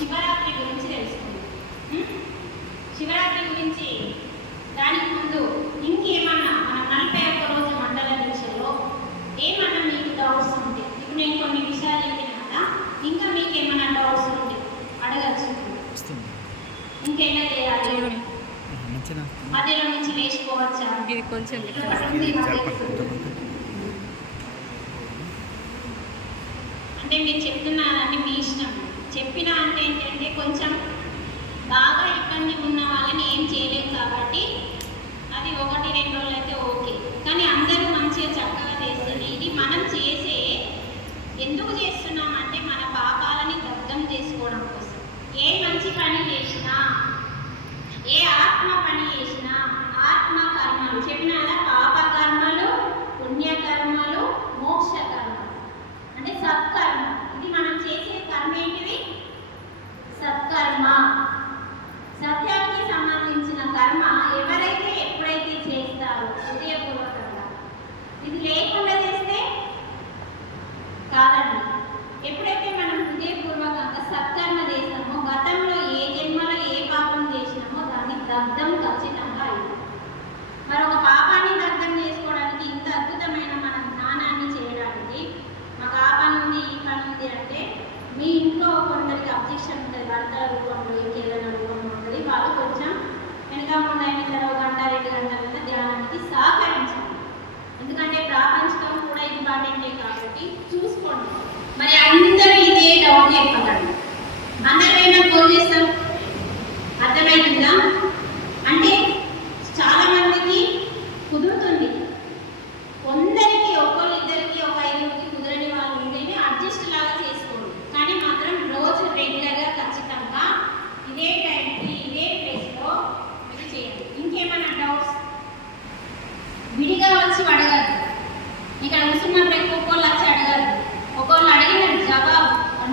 శివరాత్రి గురించి తెలుసుకుందాం? శివరాత్రి గురించి దానికి ముందు ఇంకేమన్నా మన నలభై ఒక్క రోజు మండల దీక్షలో ఏమన్నా మీకు డౌట్స్ ఉంటే ఇప్పుడు నేను కొన్ని విషయాలు చెప్పిన కదా ఇంకా మీకు ఏమన్నా డౌట్స్ ఉంటే అడగచ్చు. ఇంకెలా చేయాలి? మధ్యలో నుంచి లేచిపోవచ్చా? ఇది కొంచెం. అంటే మీరు చెప్తున్నారని మీ ఇష్టం. చెప్పిన అంటే ఏంటంటే కొంచెం బాగా ఇబ్బంది ఉన్న వాళ్ళని ఏం చేయలేం కాబట్టి అది ఒకటి రెండు రోజులు అయితే ఓకే. కానీ అందరూ మంచిగా చక్కగా చేస్తారు ఇది మనం చేసే ఎందుకు చేస్తున్నాం అంటే మన పాపాలని దగ్ధం చేసుకోవడం కోసం. ఏ మంచి పని చేసినా ఏ ఆత్మ పని చేసినా ఆత్మ కర్మలు చెప్పిన పాప కర్మలు పుణ్య కర్మలు మోక్ష కర్మలు. అంటే సత్కర్మ. ఇది మనం కర్మ ఏంటిది సత్కర్మ. సత్యానికి సంబంధించిన కర్మ ఎవరైతే ఎప్పుడైతే చేస్తారో హృదయపూర్వకంగా. ఇది లేకుండా చేస్తే కాదండి. ఎప్పుడైతే మనం హృదయపూర్వకంగా సత్కర్మ చేస్తామో గతంలో ఏ జన్మలో ఏ పాపం చేసినామో దాన్ని దగ్ధం ఖచ్చితంగా అయింది. మరొక పాపాన్ని దగ్ధం చేసుకోవడానికి ఇంత అద్భుతమైన మన జ్ఞానాన్ని చేయడానికి మాకు ఆ పని ఉంది ఈ పని ఉంది అంటే మీ ఇంట్లో కొందరికి అబ్జెక్షన్ ఉంటుంది భర్త రూపంలో ఇంకేదైనా రూపంలో ఉంటుంది వాళ్ళు కొంచెం వెనక ముందు అయిన తర్వాత ఒక గంట రెండు గంటల ధ్యానానికి సహకరించండి. ఎందుకంటే ప్రాపంచికం కూడా ఇంపార్టెంటే కాబట్టి చూసుకోండి. మరి అందరూ ఇదే డౌట్ చెప్పగలరు అందరూ ఏమైనా ఫోన్ చేస్తాం అర్థమైందా?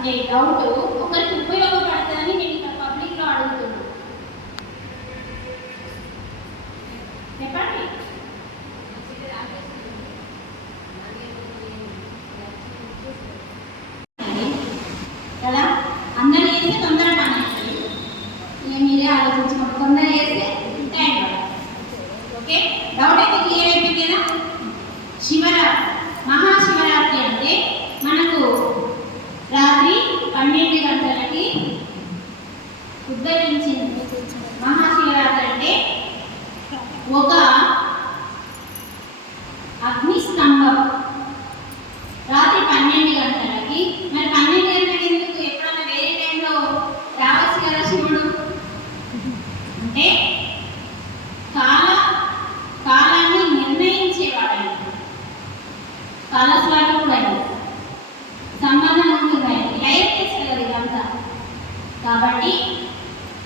జవాబు అంటే డౌట్ ఒకరికి ఉపయోగపడుతుందని నేను ఇక్కడ పబ్లిక్లో అడుగుతున్నాను చెప్పండి కదా అందరు చేస్తే తొందర పని అవుతుంది ఇక మీరే ఆలోచించుకోండి తొందర చేస్తే టైం పడుతుంది ఓకే డౌట్ అయితే క్లియర్ అయిపోయింది కదా శివరాత్రి మహాశివరాత్రి అంటే మనకు రాత్రి పన్నెండు గంటలకి ఉద్ధరించింది మహాశివరాత్రి అంటే ఒక అగ్ని స్తంభం రాత్రి పన్నెండు గంటలకి మరి పన్నెండు గంటలకి ఎందుకు ఎప్పుడన్నా వేరే టైంలో రావచ్చు కదా శివుడు అంటే కాల కాలాన్ని నిర్ణయించేవాడు కాలస్వాడు ఆయన సంబంధం ఉంటుంది ఆయన లైఫ్ చేస్తారు కదా ఇదంతా కాబట్టి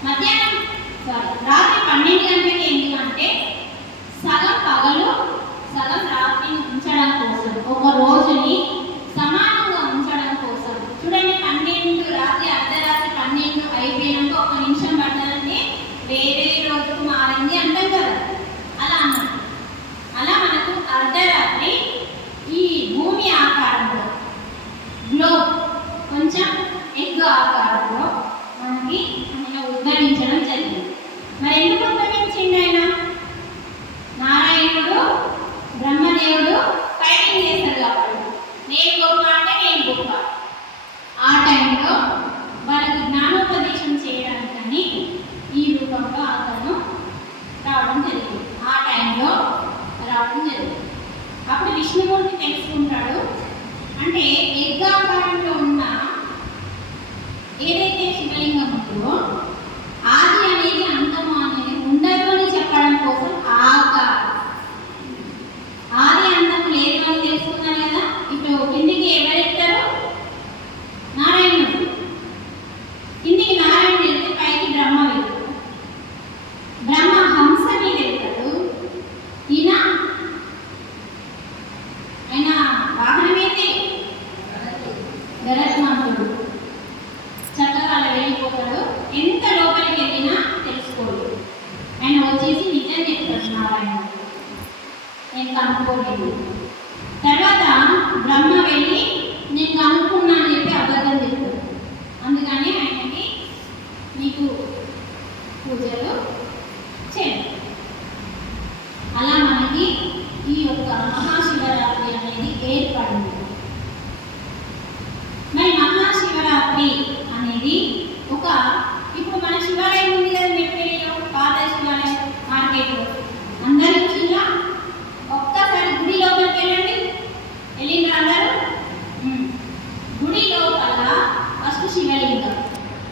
మధ్యాహ్నం సారీ రాత్రి పన్నెండు గంటలకి ఎందుకంటే సగం పగలు సగం రాత్రిని ఉంచడం కోసం ఒక రోజుని సమానంగా ఉంచడం కోసం. చూడండి పన్నెండు రాత్రి అర్ధరాత్రి పన్నెండు అయిపోయినాక ఒక నిమిషం పడ్డదంటే వేరే రోజుకు మారింది అంటాం కదా. అలా అన్నట్టు అలా మనకు అర్ధరాత్రి ఈ భూమి ఆకారంలో గ్లోబ్ కొంచెం ఎగ్ ఆకారంలో మనకి ఉద్భవించడం మరి ఎందుకు ఉద్భవించింది ఆయన? నారాయణుడు బ్రహ్మదేవుడు ఫైటింగ్ చేస్తారు కాబట్టి. నేను గొప్ప అంటే నేను గొప్ప. ఆ టైంలో వాళ్ళకు జ్ఞానోపదేశం చేయడానికని ఈ రూపంలో అతను రావడం జరిగింది. ఆ టైంలో రావడం జరిగింది. అప్పుడు విష్ణుమూర్తి తెలుసుకుంటాడు. అంటే నేను కనుక్కోలేదు తర్వాత బ్రహ్మ వెళ్ళి నేను కనుక్కున్నాను అని చెప్పి అబద్ధం చెప్తాడు. అందుకని ఆయనకి నీకు పూజలు చేయాలి అలా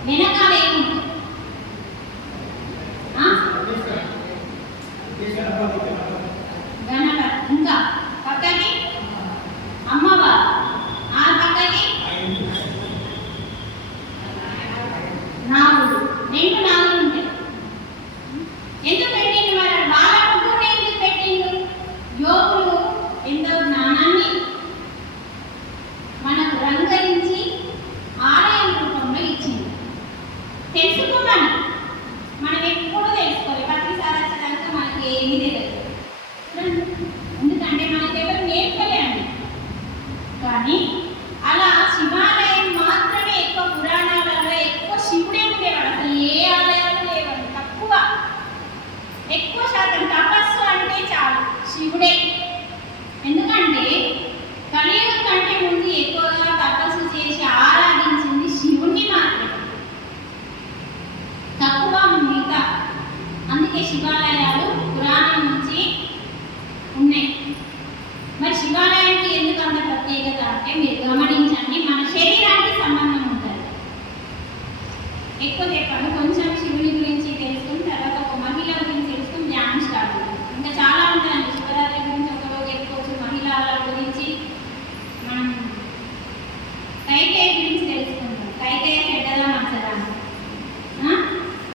వెనకాల